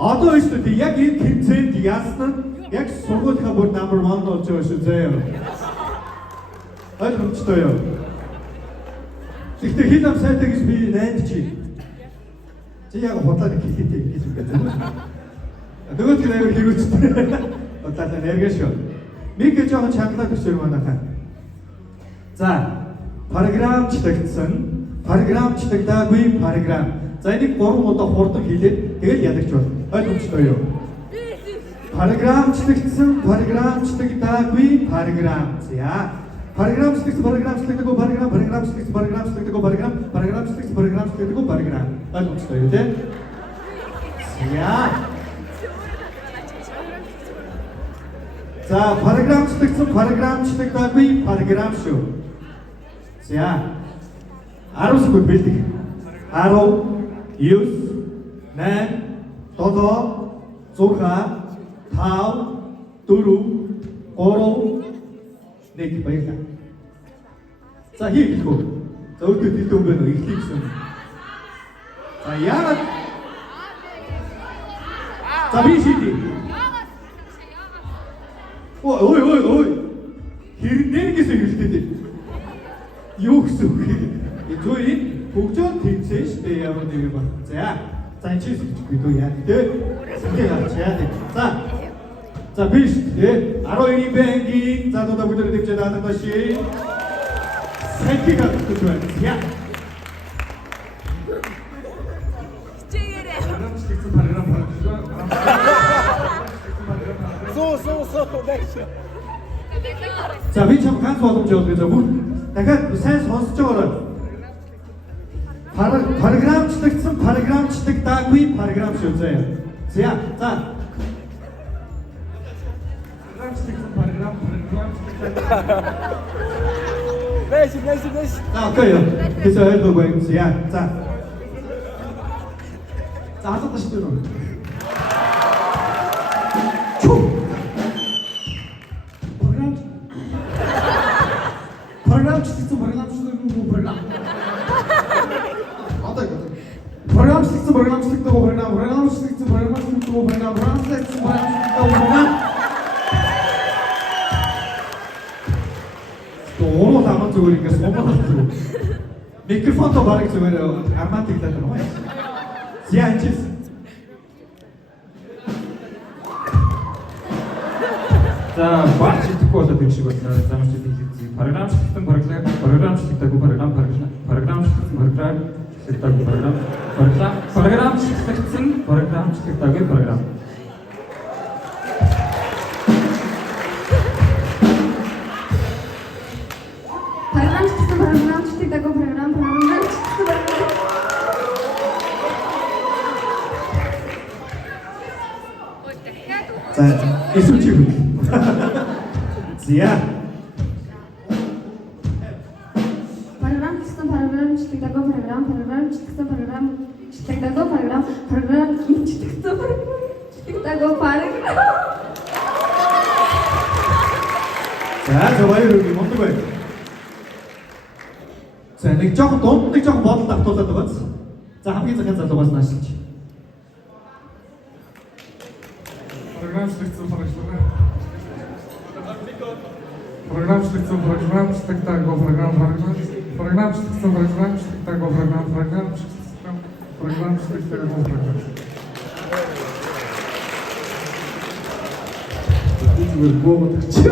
одоо өшөө тэг яг энэ тэмцээнд яасан нь яг сургуулийн бүр number 1 болж байгаа шүү заяа. Ойлгомжтой юу? Тэгтээ хэл ам сайтай гэж би найдаж чи. Чи яг худлаа хэлхийтэй гэж үг гэдэг. Нөгөөд нь амар хэрэгцтэй. Худлаа нэргээ шүү. Нэг гэж жоохон чангалаад өчөр манайхаа. За, програмчлагдаагүй програм. За энийг 3 удаа хурдан хийлээд тэгэл ядагч бол. Ойлгомжтой юу? Програмчлагдсан, програмчлагдаагүй програм. За. Програмчлагдсан, програмчлагдаагүй програм, програмчлагдсан, програмчлагдаагүй програм, програмчлагдсан, програмчлагдаагүй програм. Ойлгомжтой юу те? За, програмчлагдсан, програмчлагдаагүй програм шүү. За. 10 секунд бэлдэх. 10 9 8 7 6 5 4 3 2 1 баярлалаа. За хийх үү? За өөдөө дилдэн байна уу? Ихлий гэсэн. За яагаад? За би шийдээ. Ой. Хэрнээс ихэлтэй. Юу гэсэн үг? Зөөе бүгдөө тэнцэн штэ ямар нэг юм ба. За энэ чи бидүү яа тэ. Сэнгээ гарч яа тэ. За биш тэ 12-ийн бэнгийн за доо бүгд дэвчээд байгаа ши. Сэнгээ гарч байна. Я. За би чам ганц боломж өгөх гэж байна. Дахиад сайн сонсож байгаарай. Програмчлагдсан, програмчлагдаагүй програм шүү заяа. За. Програмчлагдсан, програмчлагдаагүй. Нэш. За окей. Тэс ойлгоогүй юм зя. За. За хасаад шүү дээ. Програмчлагдсан, програмчлагдаагүй програм. Програмчлагдсан, програмчлагдаагүй програм, програмчлагдсан, програмчлагдаагүй програм, програмчлагдсан, програмчлагдаагүй програм. Тоороо таман зүгээр ингээс сумбалт зүг. Микрофонто бараг зүгээр армат иглаад байна. Зянчис. За баач идэхгүй болоод юм шиг байна. Замч идэхгүй. Програмчлагдсан, програмчлагдаагүй програм, програмчлагдсан, програмчлагдаагүй програм, програмчлагдсан, програмчлагдаагүй програм. За, эсвэл чи үү? Зя. За, баяр үргэлж мондог бай. За, нэг жоохон дунд нэг жоохон бодолд автуулаад байгааз. За, хамгийн захын залуугаас наашилж. Програмчлагдсан, програмчлагдаагүй програм, програмчлагдсан програмчлагдаагүй програмчлагдсан програмчлагдаагүй програм. Зүгээр богод чи.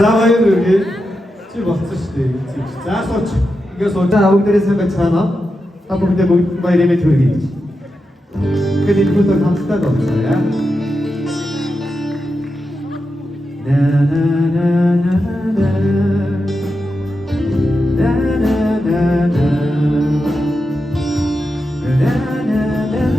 За баяр үргээ. Чи болцсон шүү дээ. За сууч. Ингээ сууж бүгдээрээ байцгаана. Та бүгдээ бүгд баяр нэмэт хүргэе. Гэтэл энэ бүгд хамтдаа болцоо яа. На на на на на. На на на на. На на на.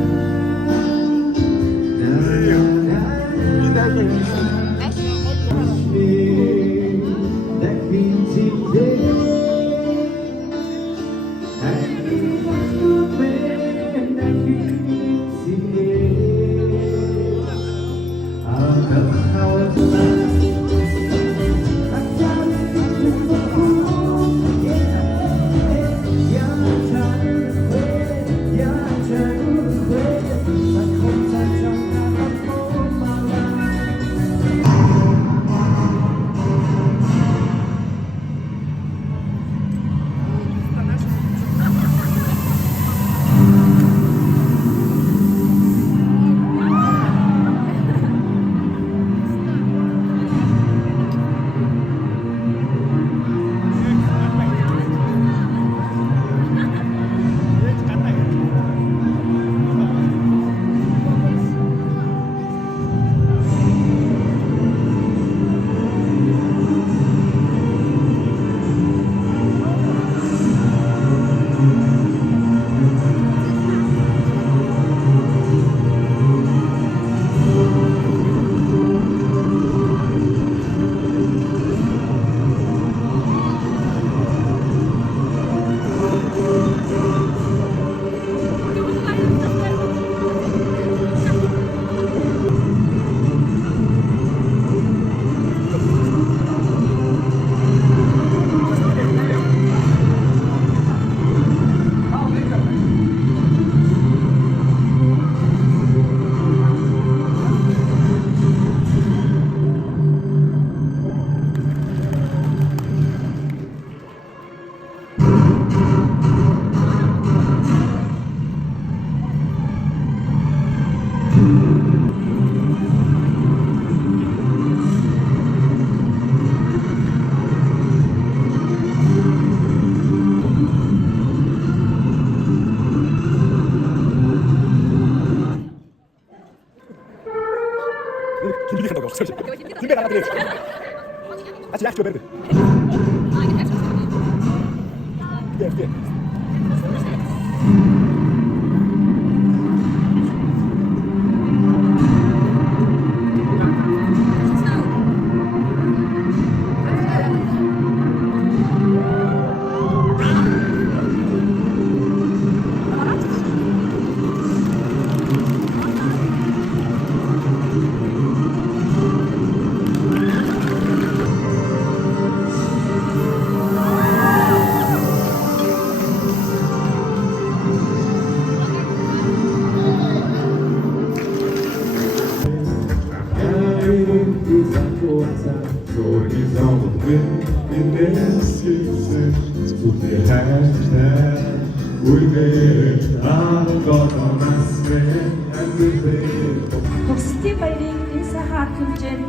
Төгсдийн баярын энэ сайхан ард түмжээнд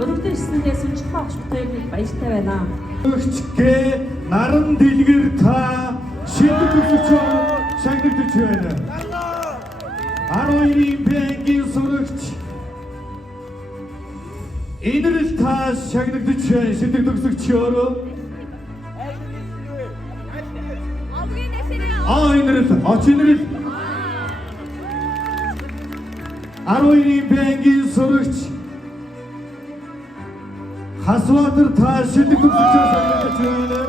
өргөдөл ирсэндээ сүнжих багш бүтээгний баяртай байна. Өгчгээ наран дэлгэр та шийдвэрлэж шагнагдж байна. 12-ийн бэнгийн сурагч Энэрл та шагнагдж байна. Шидэг төгсөгч өөрөө Энэрл, Энэрл 12-ийн бангийн сурагч Хасбаатар та шилдэг төгсөгчөөс амжилт байна.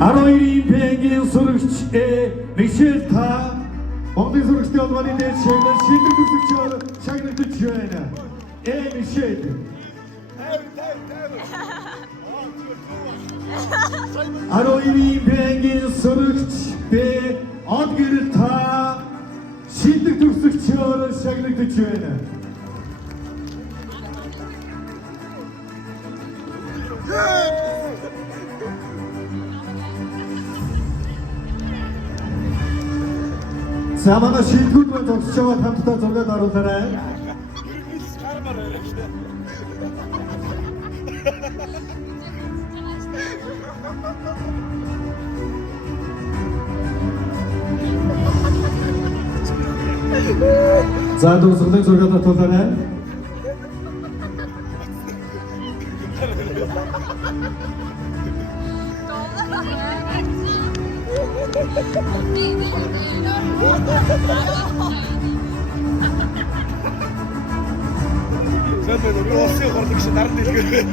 12-ийн бангийн сурагч Мишель та Монголын сурагчдын холбооны дээд шагнал шилдэг төгсөгчөөр шагнагдаж байна. Мишель 12-ийн бангийн сурагч Одгэр та шилдэг төгсөгчөөр шагнагдаж байна. За манай шилдэгүүд маань зогсож байгаа хамтдаа зураг оруулаарай. За дуусгалтын зураг оруулаарай. Зөвхөн Российн горлогч наран дэлгэр.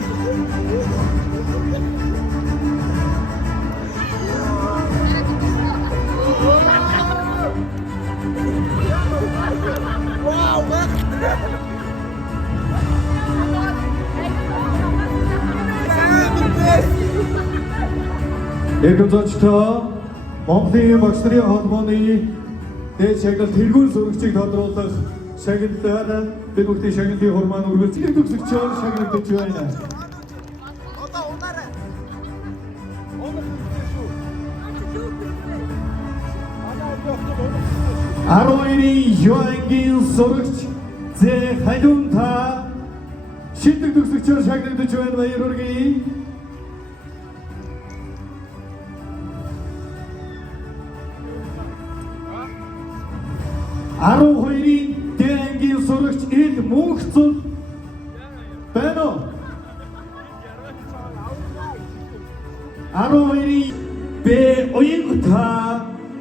Эргэмзочтой Монголын багш нарын холбооны дээд шагнал тэргүүн сурагчийг тодруулах шагналаар бид бүхний шагналын хурмаан үргэлжлэх төгсөгчөөр шагнагдаж байна. Ароири Юангийн сурагч Зэ Халиун та шилдэг төгсөгчөөр шагнагдаж байна. Баяр хүргэе. Аруу хоёрын дэнгийн сурагч Ил Мөнхцөл байна уу? Аруу хоёрын Оянг та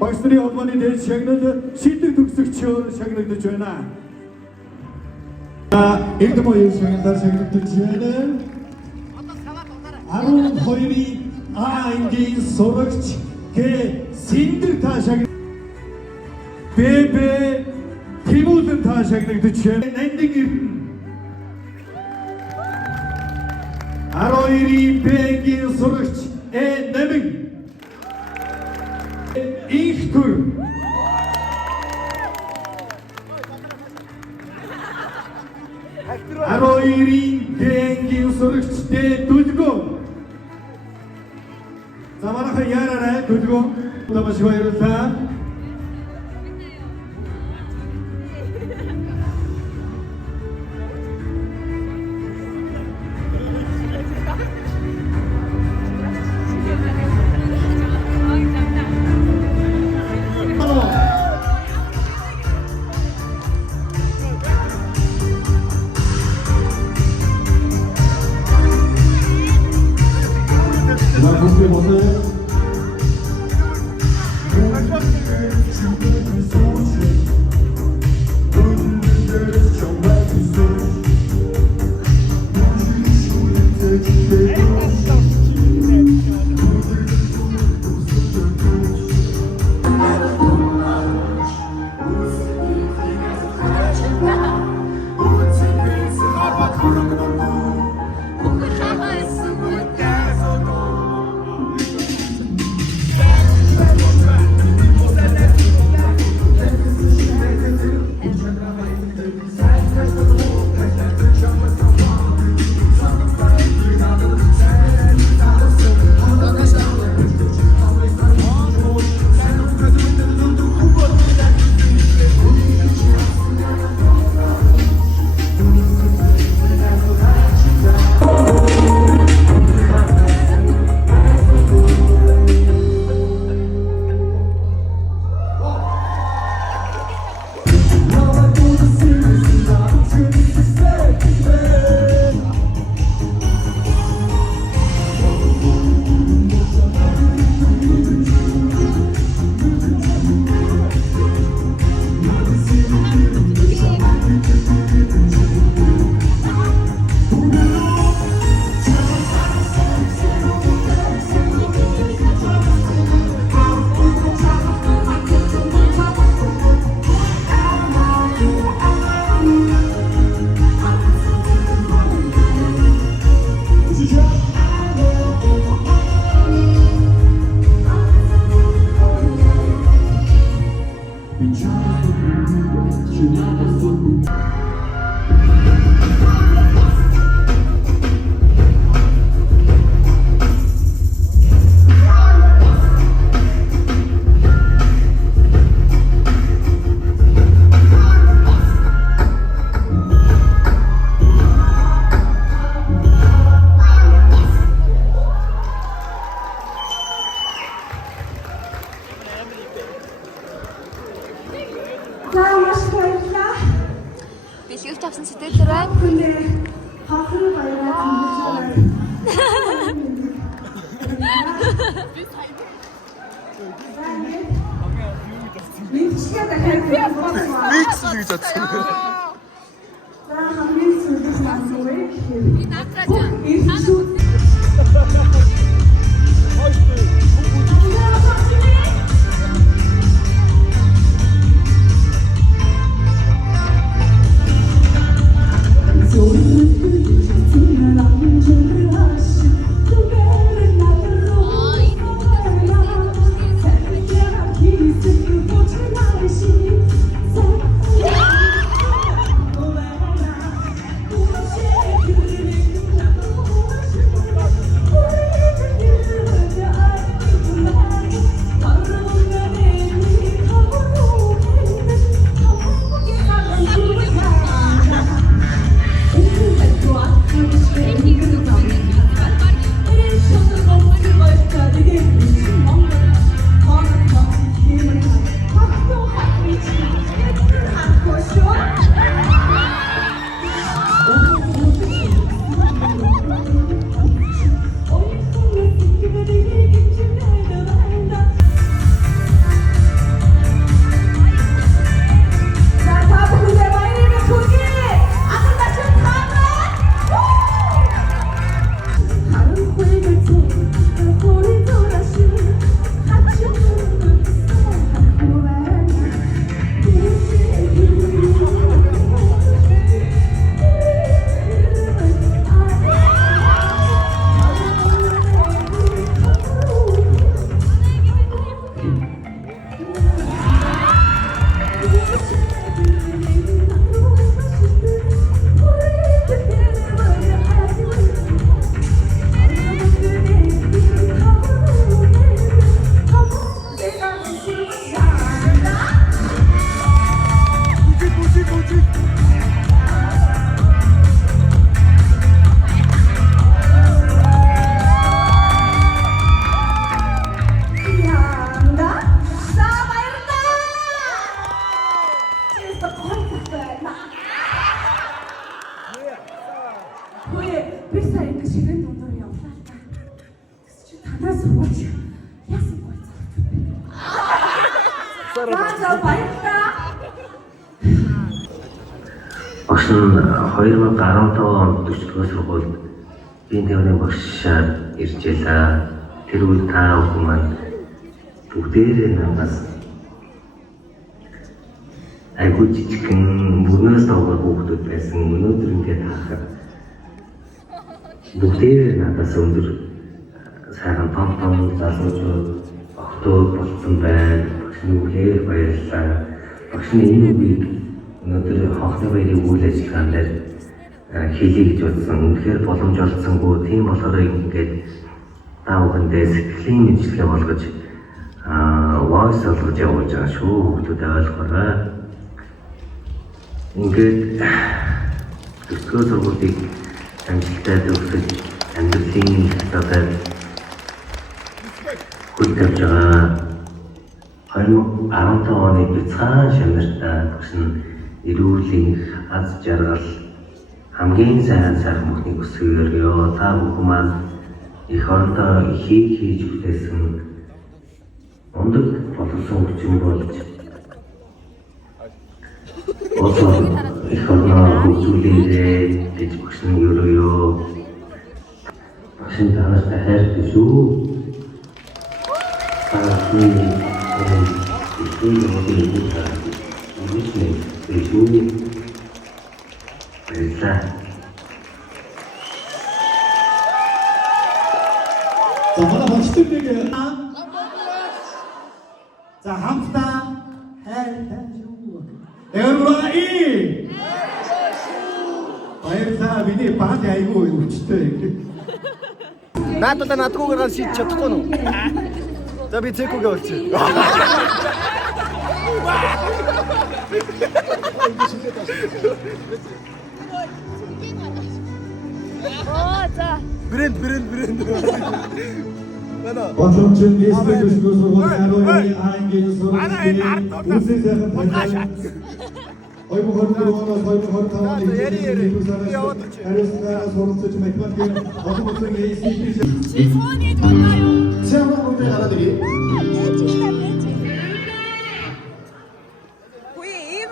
багш нарын холбооны дээд шагнал шилдэг төгсөгчөөр шагнагдаж байна. Эрдэмийн шагналаар шагнагдаж байна. Аруу хоёрын ангийн сурагч Синдэр та шагнал Тимүүлэн та шагнагдаж байна. Нандин Эрдэнэ 12-ийн бангийн сурагч Намин Ихтүр 12-ийн бангийн сурагч Дүлгөө. За манайхан яараарай Дүлгөө. Маш баярлалаа. гэлээ гэж бодсон. За хамгийн сүүлд мансуур гэхээр Багш нь 2015 онд 40-р сургуульд биеийн төвийн багшаар ирж байлаа. Тэр үе та бүхэн маань бүгдээрээ надаас айгүй жижигхэн бүрнээс тавгаар хүүхдүүд байсан. Өнөөдөр ингээд харахад бүгдээрээ надаас өндөр сайхан том залуучууд октод болсон байна. Багш нь үгээр баярлалаа. Багш нь энэ үгийг өнөөдөр хонхны баярын үйл ажиллагаанд хийлье гэж бодсон. Үнэхээр боломж олдсонгүй. Тийм болохоор ингээд та бүхэндээ сэтгэлийн мэдлэгээ болгож voice олгож явуулж байгаа шүү. Хүүхдүүдэд ойлгоорой. Ингээд төсвөө сургуулийг амжилттай төгсөж амьдралын хязгаараар хүрч явж байгаа 2015 оны бяцхан шамнартаа төгсөн эрүүлийн аз жаргал хамгийн сайн бүхнийг хүсгээр요. Та бүхэн маань их орондоо хийж бүтээсэн ондог боловсон хүчин болж их орноо хөгжүүлээрэй гэж багш нь өрөөё. Багш нь танартай хайртай шүү. За манай багшдыг за хамтдаа хайртай шүү. Эврай! Баярлалаа. Миний банд айгүй хүчтэй. Наадаа надгүйгээр гал шийдэж чадахгүй нь. За би цэкүүгээ болчих. Брэнд. Бочомчин нийслэг төсвөө сургуулийн 12-ны ангийн сургуулийн үсэг сайхан баярлалаа. 2024 оноос 2025 оны хариуцлагаа суралцж математикийн олон улсын ACT Чамаа үгүй гараад ирээ. Хүй ийм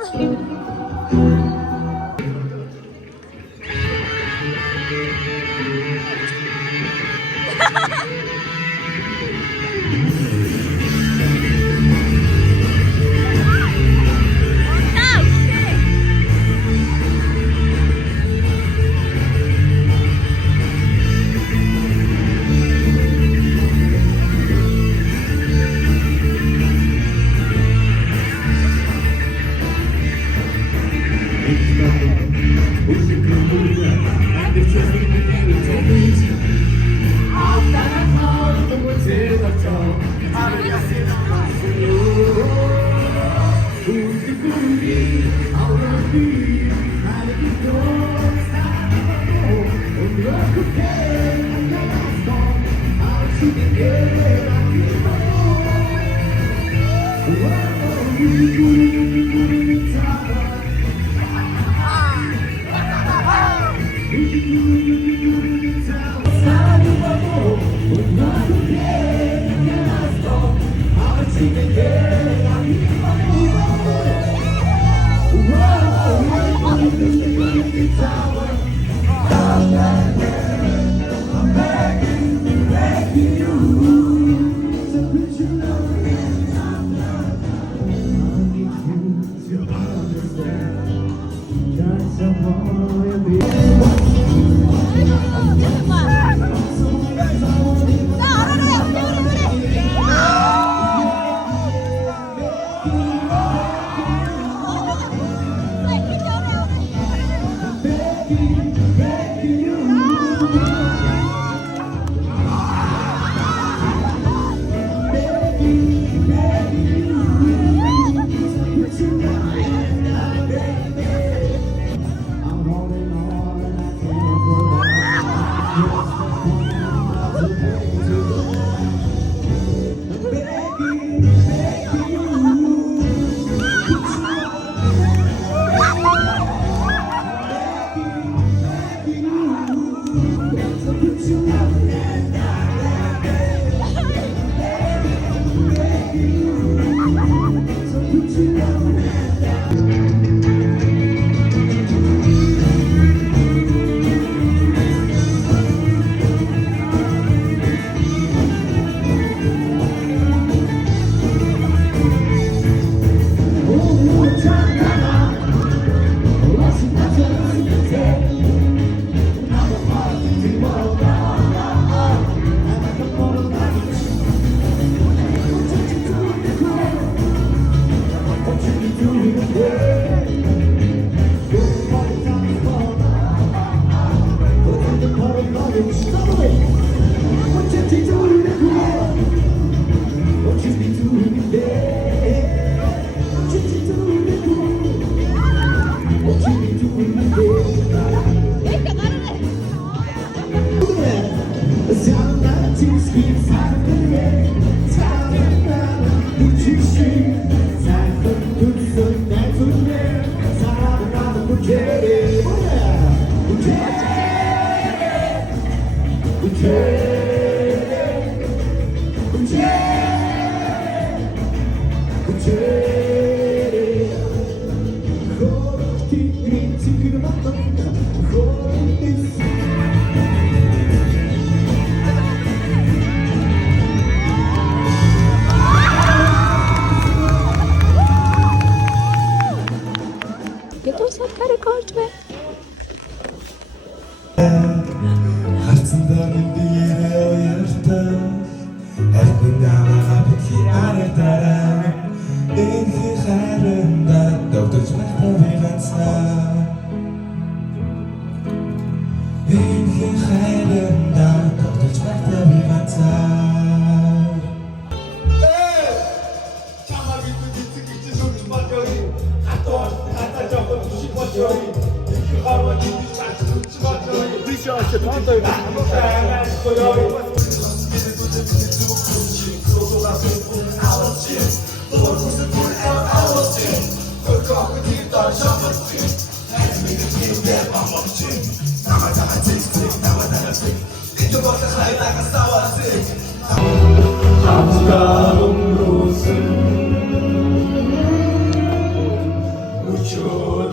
Uçuyor